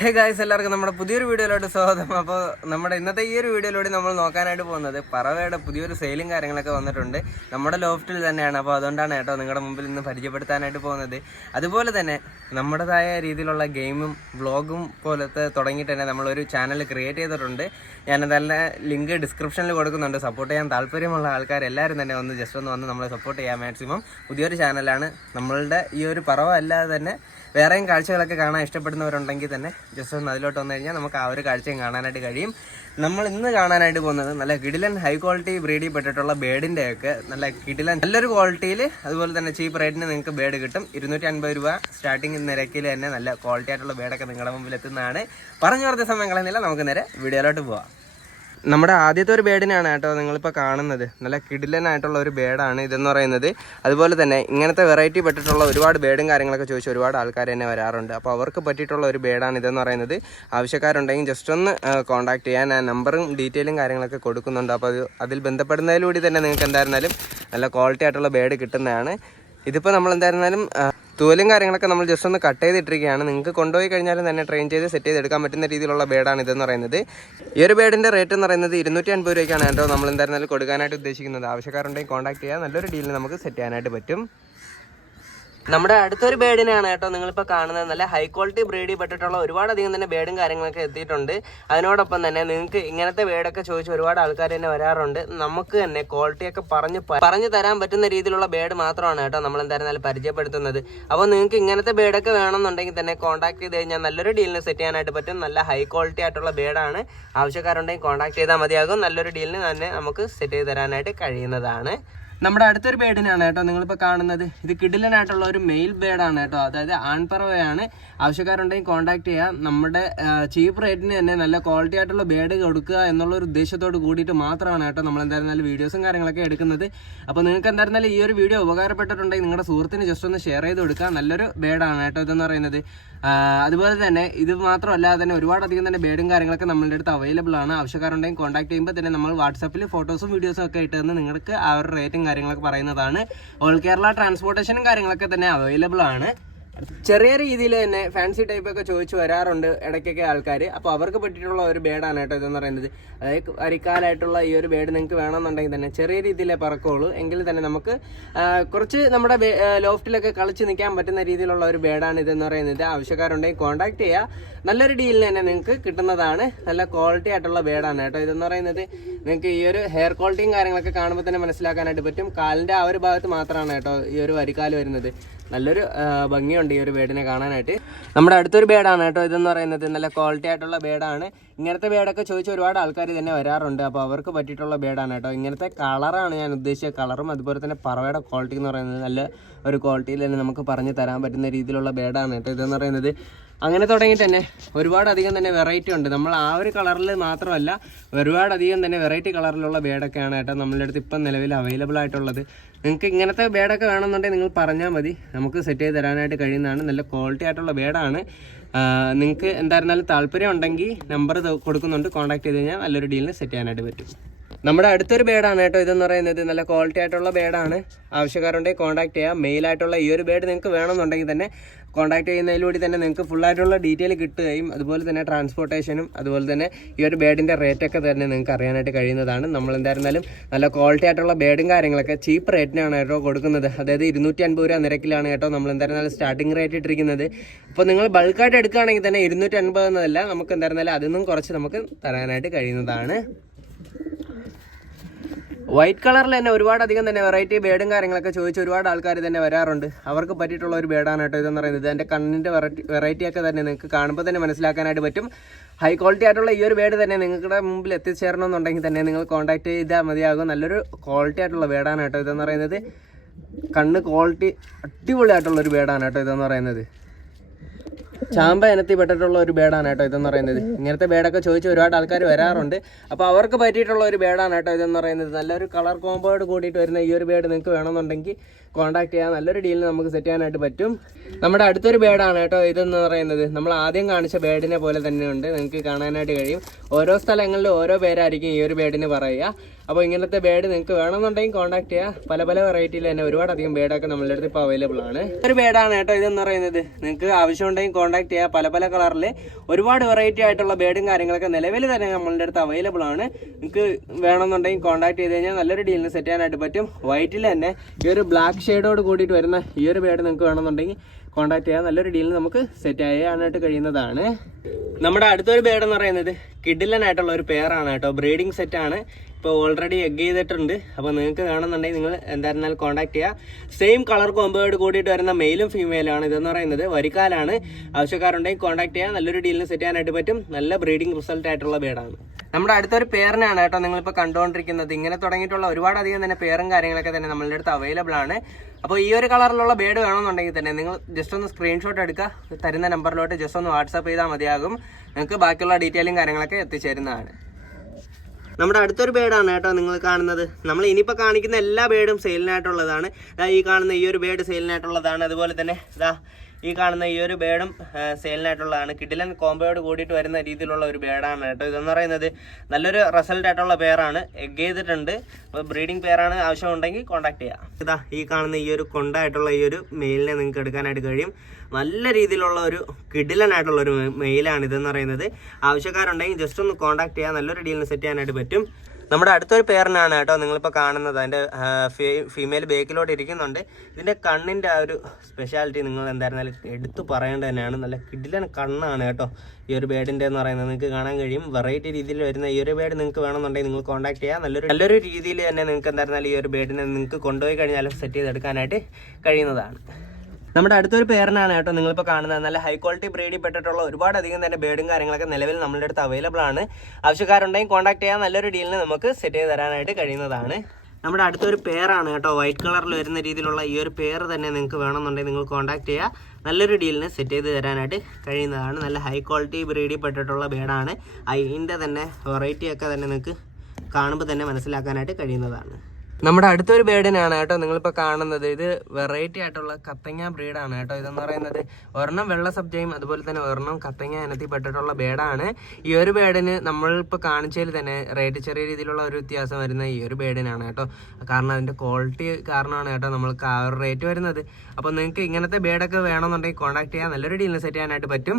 Hey guys എല്ലാവർക്കും നമ്മുടെ പുതിയൊരു വീഡിയോയിലോട്ട് സ്വാഗതം. അപ്പോൾ നമ്മുടെ ഇന്നത്തെ ഈ ഒരു വീഡിയോയിലൂടെ നമ്മൾ നോക്കാനായിട്ട് പോകുന്നത് പറവയുടെ പുതിയൊരു സെയിലും കാര്യങ്ങളൊക്കെ വന്നിട്ടുണ്ട്. നമ്മുടെ ലോഫ്റ്റിൽ തന്നെയാണ്. അപ്പോൾ അതുകൊണ്ടാണ് കേട്ടോ നിങ്ങളുടെ മുമ്പിൽ ഇന്ന് പരിചയപ്പെടുത്താനായിട്ട് പോകുന്നത്. അതുപോലെ തന്നെ നമ്മുടേതായ രീതിയിലുള്ള ഗെയിമും വ്ളോഗും പോലത്തെ തുടങ്ങിയിട്ട് തന്നെ നമ്മളൊരു ചാനൽ ക്രിയേറ്റ് ചെയ്തിട്ടുണ്ട്. ഞാനതല്ല ലിങ്ക് ഡിസ്ക്രിപ്ഷനിൽ കൊടുക്കുന്നുണ്ട്. സപ്പോർട്ട് ചെയ്യാൻ താല്പര്യമുള്ള ആൾക്കാർ എല്ലാവരും തന്നെ ഒന്ന് ജസ്റ്റ് ഒന്ന് വന്ന് നമ്മളെ സപ്പോർട്ട് ചെയ്യാം മാക്സിമം പുതിയൊരു ചാനലാണ് നമ്മളുടെ ഈ ഒരു പറവ അല്ലാതെ തന്നെ വേറെയും കാഴ്ചകളൊക്കെ കാണാൻ ഇഷ്ടപ്പെടുന്നവരുണ്ടെങ്കിൽ തന്നെ ജസ്റ്റ് ഒന്ന് അതിലോട്ട് വന്നു കഴിഞ്ഞാൽ നമുക്ക് ആ ഒരു കാഴ്ചയും കാണാനായിട്ട് കഴിയും. നമ്മൾ ഇന്ന് കാണാനായിട്ട് പോകുന്നത് നല്ല കിടിലൻ ഹൈ ക്വാളിറ്റി ബ്രീഡിൽ പെട്ടിട്ടുള്ള ബേഡിന്റെ ഒക്കെ നല്ല കിടിലൻ നല്ലൊരു ക്വാളിറ്റിയിൽ അതുപോലെ തന്നെ ചീപ്പ് റേറ്റിന് നിങ്ങൾക്ക് ബേഡ് കിട്ടും. ഇരുന്നൂറ്റി അൻപത് രൂപ സ്റ്റാർട്ടിങ് നിരക്കിൽ തന്നെ നല്ല ക്വാളിറ്റി ആയിട്ടുള്ള ബേഡൊക്കെ നിങ്ങളുടെ മുമ്പിൽ എത്തുന്നതാണ്. പറഞ്ഞു പറഞ്ഞ സമയം കളയുന്നില്ല നമുക്ക് നേരെ വീഡിയോയിലോട്ട് പോവാം. നമ്മുടെ ആദ്യത്തെ ഒരു ബേഡിനാണ് കേട്ടോ നിങ്ങളിപ്പോൾ കാണുന്നത്. നല്ല കിടിലനായിട്ടുള്ള ഒരു ബേഡാണ് ഇതെന്ന് പറയുന്നത്. അതുപോലെ തന്നെ ഇങ്ങനത്തെ വെറൈറ്റി പെട്ടിട്ടുള്ള ഒരുപാട് ബേഡും കാര്യങ്ങളൊക്കെ ചോദിച്ച് ഒരുപാട് ആൾക്കാർ തന്നെ വരാറുണ്ട്. അപ്പോൾ അവർക്ക് പറ്റിയിട്ടുള്ള ഒരു ബേഡാണ് ഇതെന്ന് പറയുന്നത്. ആവശ്യക്കാരുണ്ടെങ്കിൽ ജസ്റ്റ് ഒന്ന് കോൺടാക്ട് ചെയ്യാൻ ആ നമ്പറും ഡീറ്റെയിലും കാര്യങ്ങളൊക്കെ കൊടുക്കുന്നുണ്ട്. അപ്പോൾ അത് അതിൽ ബന്ധപ്പെടുന്നതിലൂടെ തന്നെ നിങ്ങൾക്ക് എന്തായിരുന്നാലും നല്ല ക്വാളിറ്റി ആയിട്ടുള്ള ബേഡ് കിട്ടുന്നതാണ്. ഇതിപ്പോൾ നമ്മൾ എന്തായിരുന്നാലും തൂവലും കാര്യങ്ങളൊക്കെ നമ്മൾ ജസ്റ്റ് ഒന്ന് കട്ട് ചെയ്തിട്ടിരിക്കുകയാണ്. നിങ്ങൾക്ക് കൊണ്ടുപോയി കഴിഞ്ഞാലും തന്നെ ട്രെയിൻ ചെയ്ത് സെറ്റ് ചെയ്തെടുക്കാൻ പറ്റുന്ന രീതിയിലുള്ള ബേഡാണ് ഇതെന്ന് പറയുന്നത്. ഈ ഒരു ബേഡിന്റെ റേറ്റ് എന്ന് പറയുന്നത് ഇരുന്നൂറ്റി അൻപത് രൂപയ്ക്കാണ്. കേട്ടോ നമ്മൾ എന്തായിരുന്നാലും കൊടുക്കാനായിട്ട് ഉദ്ദേശിക്കുന്നത്. ആവശ്യക്കാരുണ്ടെങ്കിൽ കോൺടാക്ട് ചെയ്യുക നല്ലൊരു ഡീലിൽ നമുക്ക് സെറ്റ് ചെയ്യാനായിട്ട് പറ്റും. നമ്മുടെ അടുത്തൊരു ബേഡിനെയാണ് കേട്ടോ നിങ്ങളിപ്പോൾ കാണുന്നത്. നല്ല ഹൈ ക്വാളിറ്റി ബ്രീഡിൽ പെട്ടിട്ടുള്ള ഒരുപാടധികം തന്നെ ബേഡും കാര്യങ്ങളൊക്കെ എത്തിയിട്ടുണ്ട്. അതിനോടൊപ്പം തന്നെ നിങ്ങൾക്ക് ഇങ്ങനത്തെ ബേഡൊക്കെ ചോദിച്ച് ഒരുപാട് ആൾക്കാർ തന്നെ വരാറുണ്ട്. നമുക്ക് തന്നെ ക്വാളിറ്റിയൊക്കെ പറഞ്ഞ് പറഞ്ഞു തരാൻ പറ്റുന്ന രീതിയിലുള്ള ബേഡ് മാത്രമാണ് കേട്ടോ നമ്മൾ എന്തായിരുന്നാലും പരിചയപ്പെടുത്തുന്നത്. അപ്പോൾ നിങ്ങൾക്ക് ഇങ്ങനത്തെ ബേഡൊക്കെ വേണമെന്നുണ്ടെങ്കിൽ തന്നെ കോൺടാക്ട് ചെയ്ത് കഴിഞ്ഞാൽ നല്ലൊരു ഡീലിന് സെറ്റ് ചെയ്യാനായിട്ട് പറ്റും. നല്ല ഹൈ ക്വാളിറ്റി ആയിട്ടുള്ള ബേഡാണ്. ആവശ്യക്കാരുണ്ടെങ്കിൽ കോൺടാക്ട് ചെയ്താൽ മതിയാകും. നല്ലൊരു ഡീലിന് തന്നെ നമുക്ക് സെറ്റ് ചെയ്ത് തരാനായിട്ട് കഴിയുന്നതാണ്. നമ്മുടെ അടുത്തൊരു ബേഡിനാണ് കേട്ടോ നിങ്ങളിപ്പോൾ കാണുന്നത്. ഇത് കിടിലനായിട്ടുള്ള ഒരു മെയിൽ ബേഡാണ് കേട്ടോ. അതായത് ആൺപറവയാണ്. ആവശ്യക്കാരുണ്ടെങ്കിൽ കോൺടാക്ട് ചെയ്യുക നമ്മുടെ ചീപ്പ് റേറ്റിന് തന്നെ നല്ല ക്വാളിറ്റി ആയിട്ടുള്ള ബേഡ് കൊടുക്കുക എന്നുള്ള ഒരു ഉദ്ദേശത്തോട് കൂടിയിട്ട് മാത്രമാണ് കേട്ടോ നമ്മൾ എന്തായിരുന്നാലും വീഡിയോസും കാര്യങ്ങളൊക്കെ എടുക്കുന്നത്. അപ്പോൾ നിങ്ങൾക്ക് എന്തായിരുന്നാലും ഈ ഒരു വീഡിയോ ഉപകാരപ്പെട്ടിട്ടുണ്ടെങ്കിൽ നിങ്ങളുടെ സുഹൃത്തിന് ജസ്റ്റ് ഒന്ന് ഷെയർ ചെയ്ത് കൊടുക്കുക. നല്ലൊരു ബേഡാണ് കേട്ടോ ഇതെന്ന് പറയുന്നത്. അതുപോലെ തന്നെ ഇത് മാത്രമല്ല തന്നെ ഒരുപാടധികം തന്നെ ബേഡും കാര്യങ്ങളൊക്കെ നമ്മളുടെ അടുത്ത് അവൈലബിൾ ആണ്. ആവശ്യക്കാരുണ്ടെങ്കിൽ കോൺടാക്ട് ചെയ്യുമ്പോൾ തന്നെ നമ്മൾ വാട്സാപ്പിൽ ഫോട്ടോസും വീഡിയോസും ഒക്കെ ഇട്ട് തന്നെ നിങ്ങൾക്ക് ആ ഒരു റേറ്റും കാര്യങ്ങളൊക്കെ പറയുന്നതാണ്. ഓൾ കേരള ട്രാൻസ്പോർട്ടേഷനും കാര്യങ്ങളൊക്കെ തന്നെ അവൈലബിൾ ആണ്. ചെറിയ രീതിയിൽ തന്നെ ഫാൻസി ടൈപ്പ് ഒക്കെ ചോദിച്ചു വരാറുണ്ട് ഇടയ്ക്കൊക്കെ ആൾക്കാർ അപ്പോൾ അവർക്ക് പറ്റിയിട്ടുള്ള ഒരു ബേഡാണ് കേട്ടോ ഇതെന്ന് പറയുന്നത്. അതായത് അരിക്കാലായിട്ടുള്ള ഈ ഒരു ബേഡ് നിങ്ങൾക്ക് വേണമെന്നുണ്ടെങ്കിൽ തന്നെ ചെറിയ രീതിയിലെ പറക്കുള്ളൂ. എങ്കിൽ തന്നെ നമുക്ക് കുറച്ച് നമ്മുടെ ലോഫ്റ്റിലൊക്കെ കളിച്ച് നിൽക്കാൻ പറ്റുന്ന രീതിയിലുള്ള ഒരു ബേഡാണ് ഇതെന്ന് പറയുന്നത്. ആവശ്യക്കാരുണ്ടെങ്കിൽ കോൺടാക്ട് ചെയ്യുക നല്ലൊരു ഡീലിന് തന്നെ നിങ്ങൾക്ക് കിട്ടുന്നതാണ്. നല്ല ക്വാളിറ്റി ആയിട്ടുള്ള ബേഡാണ് കേട്ടോ ഇതെന്ന് പറയുന്നത്. നിങ്ങൾക്ക് ഈ ഒരു ഹെയർ ക്വാളിറ്റിയും കാര്യങ്ങളൊക്കെ കാണുമ്പോൾ തന്നെ മനസ്സിലാക്കാനായിട്ട് പറ്റും. കാലിന്റെ ആ ഒരു ഭാഗത്ത് മാത്രമാണ് കേട്ടോ ഈ ഒരു വരിക്കാൽ വരുന്നത്. നല്ലൊരു ഭംഗിയുണ്ട് ഈ ഒരു ബേഡിനെ കാണാനായിട്ട്. നമ്മുടെ അടുത്തൊരു ബേഡാണ് കേട്ടോ ഇതെന്ന് പറയുന്നത്. നല്ല ക്വാളിറ്റി ആയിട്ടുള്ള ബേഡാണ്. ഇങ്ങനത്തെ ബേഡൊക്കെ ചോദിച്ച ഒരുപാട് ആൾക്കാർ തന്നെ വരാറുണ്ട്. അപ്പോൾ അവർക്ക് പറ്റിയിട്ടുള്ള ബേഡാണ് കേട്ടോ. ഇങ്ങനത്തെ കളറാണ് ഞാൻ ഉദ്ദേശിച്ച കളറും അതുപോലെ തന്നെ പറവയുടെ ക്വാളിറ്റി എന്ന് പറയുന്നത് നല്ല ഒരു ക്വാളിറ്റിയിൽ തന്നെ നമുക്ക് പറഞ്ഞു തരാൻ പറ്റുന്ന രീതിയിലുള്ള ബേഡാണ് കേട്ടോ ഇതെന്ന് പറയുന്നത്. അങ്ങനെ തുടങ്ങി തന്നെ ഒരുപാടധികം തന്നെ വെറൈറ്റി ഉണ്ട്. നമ്മൾ ആ ഒരു കളറിൽ മാത്രമല്ല ഒരുപാടധികം തന്നെ വെറൈറ്റി കളറിലുള്ള ബേഡൊക്കെയാണ് കേട്ടോ നമ്മളുടെ അടുത്ത് ഇപ്പം നിലവിൽ അവൈലബിൾ ആയിട്ടുള്ളത്. നിങ്ങൾക്ക് ഇങ്ങനത്തെ ബേഡൊക്കെ വേണമെന്നുണ്ടെങ്കിൽ നിങ്ങൾ പറഞ്ഞാൽ മതി. നമുക്ക് സെറ്റ് ചെയ്ത് തരാനായിട്ട് കഴിയുന്നതാണ്. നല്ല ക്വാളിറ്റി ആയിട്ടുള്ള ബേഡാണ്. നിങ്ങൾക്ക് എന്തായിരുന്നാലും താല്പര്യം ഉണ്ടെങ്കിൽ നമ്പർ കൊടുക്കുന്നുണ്ട്. കോൺടാക്ട് ചെയ്ത് കഴിഞ്ഞാൽ നല്ലൊരു ഡീലിന് സെറ്റ് ചെയ്യാനായിട്ട് പറ്റും. നമ്മുടെ അടുത്തൊരു ബേഡാണ് കേട്ടോ ഇതെന്ന് പറയുന്നത്. നല്ല ക്വാളിറ്റി ആയിട്ടുള്ള ബേഡാണ്. ആവശ്യക്കാരുണ്ടെങ്കിൽ കോൺടാക്ട് ചെയ്യാം. മെയിൽ ആയിട്ടുള്ള ഈ ഒരു ബേഡ് നിങ്ങൾക്ക് വേണമെന്നുണ്ടെങ്കിൽ തന്നെ കോൺടാക്ട് ചെയ്യുന്നതിലൂടെ തന്നെ നിങ്ങൾക്ക് ഫുൾ ആയിട്ടുള്ള ഡീറ്റെയിൽ കിട്ടുകയും അതുപോലെ തന്നെ ട്രാൻസ്പോർട്ടേഷനും അതുപോലെ തന്നെ ഈ ഒരു ബേഡിന്റെ റേറ്റൊക്കെ തന്നെ നിങ്ങൾക്ക് അറിയാനായിട്ട് കഴിയുന്നതാണ്. നമ്മൾ എന്തായിരുന്നാലും നല്ല ക്വാളിറ്റി ആയിട്ടുള്ള ബേഡും കാര്യങ്ങളൊക്കെ ചീപ്പ് റേറ്റിനാണ് കേട്ടോ കൊടുക്കുന്നത്. അതായത് ഇരുന്നൂറ്റി അൻപത് രൂപ നിരക്കിലാണ് കേട്ടോ നമ്മൾ എന്തായിരുന്നാലും സ്റ്റാർട്ടിംഗ് റേറ്റ് ഇട്ടിരിക്കുന്നത്. അപ്പോൾ നിങ്ങൾ ബൾക്കായിട്ട് എടുക്കുകയാണെങ്കിൽ തന്നെ ഇരുന്നൂറ്റി അൻപത് എന്നതല്ല നമുക്ക് എന്തായിരുന്നാലും അതിൽ നിന്നും കുറച്ച് നമുക്ക് തരാനായിട്ട് കഴിയുന്നതാണ്. വൈറ്റ് കളറിൽ തന്നെ ഒരുപാട് അധികം തന്നെ വെറൈറ്റി ബേഡും കാര്യങ്ങളൊക്കെ ചോദിച്ച് ഒരുപാട് ആൾക്കാർ തന്നെ വരാറുണ്ട്. അവർക്ക് പറ്റിയിട്ടുള്ള ഒരു ബേഡാണ് കേട്ടോ ഇതെന്ന് പറയുന്നത്. ഇതെന്റെ കണ്ണിന്റെ വെറൈറ്റി വെറൈറ്റിയൊക്കെ തന്നെ നിങ്ങൾക്ക് കാണുമ്പോൾ തന്നെ മനസ്സിലാക്കാനായിട്ട് പറ്റും. ഹൈ ക്വാളിറ്റി ആയിട്ടുള്ള ഈ ഒരു ബേഡ് തന്നെ നിങ്ങളുടെ മുമ്പിൽ എത്തിച്ചേരണമെന്നുണ്ടെങ്കിൽ തന്നെ നിങ്ങൾ കോൺടാക്ട് ചെയ്താൽ മതിയാകും. നല്ലൊരു ക്വാളിറ്റി ആയിട്ടുള്ള ബേഡാണ് കേട്ടോ ഇതെന്ന് പറയുന്നത്. കണ്ണ് ക്വാളിറ്റി അടിപൊളിയായിട്ടുള്ള ഒരു ബേഡാണ് കേട്ടോ ഇതെന്ന് പറയുന്നത്. ചാമ്പ ഇനത്തിൽ പെട്ടിട്ടുള്ള ഒരു ബേഡാണ് കേട്ടോ ഇതെന്ന് പറയുന്നത്. ഇങ്ങനത്തെ ബേഡൊക്കെ ചോദിച്ച് ഒരുപാട് ആൾക്കാർ വരാറുണ്ട്. അപ്പോൾ അവർക്ക് പറ്റിയിട്ടുള്ള ഒരു ബേഡാണ് കേട്ടോ ഇതെന്ന് പറയുന്നത്. നല്ലൊരു കളർ കോമ്പോയോട് കൂടിയിട്ട് വരുന്ന ഈ ഒരു ബേഡ് നിങ്ങൾക്ക് വേണമെന്നുണ്ടെങ്കിൽ കോൺടാക്ട് ചെയ്യാൻ നല്ലൊരു ഡീലിന് നമുക്ക് സെറ്റ് ചെയ്യാനായിട്ട് പറ്റും. നമ്മുടെ അടുത്തൊരു ബേഡാണ് കേട്ടോ ഇതെന്ന് പറയുന്നത്. നമ്മൾ ആദ്യം കാണിച്ച ബേഡിനെ പോലെ തന്നെയുണ്ട്. നിങ്ങൾക്ക് കാണാനായിട്ട് കഴിയും. ഓരോ സ്ഥലങ്ങളിലും ഓരോ പേരായിരിക്കും ഈ ഒരു ബേഡിന് പറയുക. അപ്പോൾ ഇങ്ങനത്തെ ബേഡ് നിങ്ങൾക്ക് വേണമെന്നുണ്ടെങ്കിൽ കോൺടാക്ട് ചെയ്യുക പല പല വെറൈറ്റിയിൽ തന്നെ ഒരുപാട് അധികം ബേഡൊക്കെ നമ്മളുടെ അടുത്ത് ഇപ്പോൾ അവൈലബിൾ ആണ്. ഒരു ബേഡാണ് കേട്ടോ ഇതെന്ന് പറയുന്നത്. നിങ്ങൾക്ക് ആവശ്യമുണ്ടെങ്കിൽ കോൺടാക്ട് ചെയ്യുക പല പല കളറിൽ ഒരുപാട് വെറൈറ്റി ആയിട്ടുള്ള ബേഡും കാര്യങ്ങളൊക്കെ നിലവിൽ തന്നെ നമ്മളുടെ അടുത്ത് അവൈലബിൾ ആണ്. നിങ്ങൾക്ക് വേണമെന്നുണ്ടെങ്കിൽ കോൺടാക്ട് ചെയ്ത് കഴിഞ്ഞാൽ നല്ലൊരു ഡീലിന് സെറ്റ് ചെയ്യാനായിട്ട് പറ്റും. വൈറ്റിൽ തന്നെ ഈ ഒരു ബ്ലാക്ക് ഷെയ്ഡോട് കൂടിയിട്ട് വരുന്ന ഈ ഒരു ബേഡ് നിങ്ങൾക്ക് വേണമെന്നുണ്ടെങ്കിൽ കോൺടാക്ട് ചെയ്യാൻ നല്ലൊരു ഡീലിന് നമുക്ക് സെറ്റ് ചെയ്യാനായിട്ട് കഴിയുന്നതാണ്. നമ്മുടെ അടുത്തൊരു ബേഡ് എന്ന് പറയുന്നത് കിഡിലനായിട്ടുള്ള ഒരു പെയറാണ് കേട്ടോ. ബ്രീഡിംഗ് സെറ്റാണ് ഇപ്പോൾ ഓൾറെഡി എഗ് ചെയ്തിട്ടുണ്ട്. അപ്പോൾ നിങ്ങൾക്ക് കാണുന്നുണ്ടെങ്കിൽ നിങ്ങൾ എന്തായിരുന്നാലും കോൺടാക്ട് ചെയ്യുക സെയിം കളർ കോമ്പോയോട് കൂടിയിട്ട് വരുന്ന മെയിലും ഫീമെയിലാണ് ഇതെന്ന് പറയുന്നത്. വരിക്കാലാണ്. ആവശ്യക്കാരുണ്ടെങ്കിൽ കോൺടാക്ട് ചെയ്യുക നല്ലൊരു ഡീലിന് സെറ്റ് ചെയ്യാനായിട്ട് പറ്റും. നല്ല ബ്രീഡിംഗ് റിസൾട്ട് ആയിട്ടുള്ള ബേഡാണ് നമ്മുടെ അടുത്തൊരു പേരിനാണ് കേട്ടോ നിങ്ങളിപ്പോൾ കണ്ടുകൊണ്ടിരിക്കുന്നത്. ഇങ്ങനെ തുടങ്ങിയിട്ടുള്ള ഒരുപാടധികം തന്നെ പേരും കാര്യങ്ങളൊക്കെ തന്നെ നമ്മളുടെ അടുത്ത് അവൈലബിൾ ആണ്. അപ്പോൾ ഈ ഒരു കളറിലുള്ള ബേഡ് വേണമെന്നുണ്ടെങ്കിൽ തന്നെ നിങ്ങൾ ജസ്റ്റ് ഒന്ന് സ്ക്രീൻഷോട്ട് എടുക്കുക. തരുന്ന നമ്പറിലോട്ട് ജസ്റ്റ് ഒന്ന് വാട്സാപ്പ് ചെയ്താൽ മതിയാകും. നിങ്ങൾക്ക് ബാക്കിയുള്ള ഡീറ്റെയിലും കാര്യങ്ങളൊക്കെ എത്തിച്ചേരുന്നതാണ്. നമ്മുടെ അടുത്തൊരു ബേഡാണ് കേട്ടോ നിങ്ങൾ കാണുന്നത്. നമ്മൾ ഇനിയിപ്പോൾ കാണിക്കുന്ന എല്ലാ ബേഡും സെയിലിനായിട്ടുള്ളതാണ് ഈ കാണുന്ന ഈ ഒരു ബേഡ് സെയിലിനായിട്ടുള്ളതാണ് അതുപോലെ തന്നെ ഇതാ ഈ കാണുന്ന ഈ ഒരു ബേഡും സെയിലിനായിട്ടുള്ളതാണ്. കിഡിലൻ കോമ്പോയോട് കൂടിയിട്ട് വരുന്ന രീതിയിലുള്ള ഒരു ബേഡാണ് കേട്ടോ. ഇതെന്ന് പറയുന്നത് നല്ലൊരു റിസൾട്ട് ആയിട്ടുള്ള പേരാണ് എഗ് ചെയ്തിട്ടുണ്ട്. അപ്പോൾ ബ്രീഡിംഗ് പേരാണ് ആവശ്യമുണ്ടെങ്കിൽ കോൺടാക്ട് ചെയ്യാം. ഇതാ ഈ കാണുന്ന ഈ ഒരു കൊണ്ടായിട്ടുള്ള ഈ ഒരു മെയിലിനെ നിങ്ങൾക്ക് എടുക്കാനായിട്ട് കഴിയും. നല്ല രീതിയിലുള്ള ഒരു കിഡിലൻ ആയിട്ടുള്ള ഒരു മെയിലാണ് ഇതെന്ന് പറയുന്നത്. ആവശ്യക്കാരുണ്ടെങ്കിൽ ജസ്റ്റ് ഒന്ന് കോൺടാക്ട് ചെയ്യാൻ നല്ലൊരു ഡീലിന് സെറ്റ് ചെയ്യാനായിട്ട് പറ്റും. നമ്മുടെ അടുത്തൊരു പേരനാണ് കേട്ടോ നിങ്ങളിപ്പോൾ കാണുന്നത്. അതിന്റെ ഫീമെയിൽ ബേക്കിലോട്ട് ഇരിക്കുന്നുണ്ട്. ഇതിന്റെ കണ്ണിന്റെ ആ ഒരു സ്പെഷ്യാലിറ്റി നിങ്ങൾ എന്തായിരുന്നാലും എടുത്തു പറയേണ്ടത് തന്നെയാണ്. നല്ല കിഡിലൻ കണ്ണാണ് കേട്ടോ ഈ ഒരു ബേഡിന്റെ എന്ന് പറയുന്നത്. നിങ്ങൾക്ക് കാണാൻ കഴിയും. വെറൈറ്റി രീതിയിൽ വരുന്ന ഈ ഒരു ബേഡ് നിങ്ങൾക്ക് വേണമെന്നുണ്ടെങ്കിൽ നിങ്ങൾ കോൺടാക്ട് ചെയ്യാം. നല്ലൊരു നല്ലൊരു രീതിയിൽ തന്നെ നിങ്ങൾക്ക് എന്തായിരുന്നാലും ഈ ഒരു ബേഡിനെ നിങ്ങൾക്ക് കൊണ്ടുപോയി കഴിഞ്ഞാലും സെറ്റ് ചെയ്തെടുക്കാനായിട്ട് കഴിയുന്നതാണ്. നമ്മുടെ അടുത്തൊരു പേരനാണ് കേട്ടോ നിങ്ങളിപ്പോൾ കാണുന്നത്. നല്ല ഹൈ ക്വാളിറ്റി ബ്രീഡിൽ പെട്ടിട്ടുള്ള ഒരുപാട് അധികം തന്നെ ബേഡും കാര്യങ്ങളൊക്കെ നിലവിൽ നമ്മുടെ അടുത്ത് അവൈലബിൾ ആണ്. ആവശ്യക്കാരുണ്ടെങ്കിൽ കോൺടാക്ട് ചെയ്യാൻ നല്ലൊരു ഡീലിന് നമുക്ക് സെറ്റ് ചെയ്ത് തരാനായിട്ട് കഴിയുന്നതാണ്. നമ്മുടെ അടുത്തൊരു പേരാണ് കേട്ടോ. വൈറ്റ് കളറിൽ വരുന്ന രീതിയിലുള്ള ഈ ഒരു പേര് തന്നെ നിങ്ങൾക്ക് വേണമെന്നുണ്ടെങ്കിൽ നിങ്ങൾ കോൺടാക്ട് ചെയ്യുക നല്ലൊരു ഡീലിന് സെറ്റ് ചെയ്ത് തരാനായിട്ട് കഴിയുന്നതാണ്. നല്ല ഹൈ ക്വാളിറ്റി ബ്രീഡിൽ പെട്ടിട്ടുള്ള ബേഡാണ്. അതിന്റെ തന്നെ വെറൈറ്റിയൊക്കെ തന്നെ നിങ്ങൾക്ക് കാണുമ്പോൾ തന്നെ മനസ്സിലാക്കാനായിട്ട് കഴിയുന്നതാണ്. നമ്മുടെ അടുത്തൊരു ബേഡിനാണ് കേട്ടോ നിങ്ങളിപ്പോൾ കാണുന്നത്. ഇത് വെറൈറ്റി ആയിട്ടുള്ള കത്തങ്ങ ബ്രീഡാണ് കേട്ടോ. ഇതെന്ന് പറയുന്നത് ഒരെണ്ണം വെള്ള സബ്ജയും അതുപോലെ തന്നെ ഒരെണ്ണം കത്തങ്ങ ഇനത്തിൽ പെട്ടിട്ടുള്ള ബേഡാണ്. ഈ ഒരു ബേഡിന് നമ്മളിപ്പോൾ കാണിച്ചതിൽ തന്നെ റേറ്റ് ചെറിയ രീതിയിലുള്ള ഒരു വ്യത്യാസം വരുന്ന ഈ ഒരു ബേഡിനാണ് കേട്ടോ. കാരണം അതിന്റെ ക്വാളിറ്റി കാരണമാണ് കേട്ടോ നമ്മൾക്ക് ആ ഒരു റേറ്റ് വരുന്നത്. അപ്പോൾ നിങ്ങൾക്ക് ഇങ്ങനത്തെ ബേഡൊക്കെ വേണമെന്നുണ്ടെങ്കിൽ കോൺടാക്ട് ചെയ്യാൻ നല്ലൊരു ഡീലിന് സെറ്റ് ചെയ്യാനായിട്ട് പറ്റും.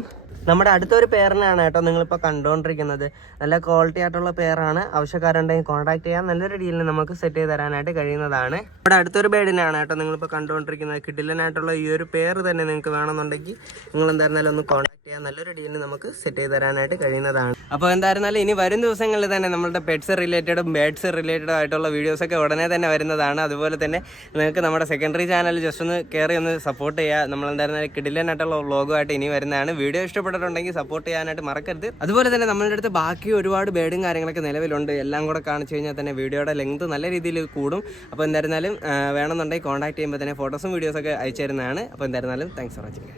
നമ്മുടെ അടുത്തൊരു പേരിനാണ് കേട്ടോ നിങ്ങളിപ്പോൾ കണ്ടുകൊണ്ടിരിക്കുന്നത് നല്ല ക്വാളിറ്റി ആയിട്ടുള്ള പേരാണ് ആവശ്യക്കാരുണ്ടെങ്കിൽ കോൺടാക്ട് ചെയ്യാൻ നല്ലൊരു ഡീലിന് നമുക്ക് സെറ്റ് ചെയ്ത് തരാനായിട്ട് കഴിയുന്നതാണ്. ഇവിടെ അടുത്തൊരു ബേഡിനാണ് കേട്ടോ നിങ്ങളിപ്പോൾ കണ്ടുകൊണ്ടിരിക്കുന്നത്. കിഡിലനായിട്ടുള്ള ഈ ഒരു പേര് തന്നെ നിങ്ങൾക്ക് വേണമെന്നുണ്ടെങ്കിൽ നിങ്ങൾ എന്തായിരുന്നാലും ഒന്ന് കോൺടാക്ട് ചെയ്യാൻ നല്ലൊരു ഡീലിന് നമുക്ക് സെറ്റ് ചെയ്ത് തരാനായിട്ട് കഴിയുന്നതാണ്. അപ്പോൾ എന്തായിരുന്നാലും ഇനി വരും ദിവസങ്ങളിൽ തന്നെ നമ്മുടെ പെറ്റ്സ് റിലേറ്റഡും ബേഡ്സ് റിലേറ്റഡും ആയിട്ടുള്ള വീഡിയോസൊക്കെ ഉടനെ തന്നെ വരുന്നതാണ്. അതുപോലെ തന്നെ നിങ്ങൾക്ക് നമ്മുടെ സെക്കൻഡറി ചാനൽ ജസ്റ്റ് ഒന്ന് കയറി ഒന്ന് സപ്പോർട്ട് ചെയ്യുക നമ്മൾ എന്തായിരുന്നാലും കിടിലനായിട്ടുള്ള വ്ളോഗുമായിട്ട് ഇനി വരുന്നതാണ്. വീഡിയോ ഇഷ്ടപ്പെട്ടിട്ടുണ്ടെങ്കിൽ സപ്പോർട്ട് ചെയ്യാനായിട്ട് മറക്കരുത്. അതുപോലെ തന്നെ നമ്മളുടെ അടുത്ത് ബാക്കി ഒരുപാട് ബേഡും കാര്യങ്ങളൊക്കെ നിലവിലുണ്ട്. എല്ലാം കൂടെ കാണിച്ചു കഴിഞ്ഞാൽ തന്നെ വീഡിയോയുടെ ലെങ്ത് നല്ല രീതിയിൽ കൂടും. അപ്പോൾ എന്തായിരുന്നാലും വേണമെന്നുണ്ടെങ്കിൽ കോൺടാക്ട് ചെയ്യുമ്പോൾ തന്നെ ഫോട്ടോസും വീഡിയോസൊക്കെ അയച്ചു തരുന്നതാണ്. അപ്പോൾ എന്തായിരുന്നാലും താങ്ക്സ് ഫോർ വാച്ചിങ്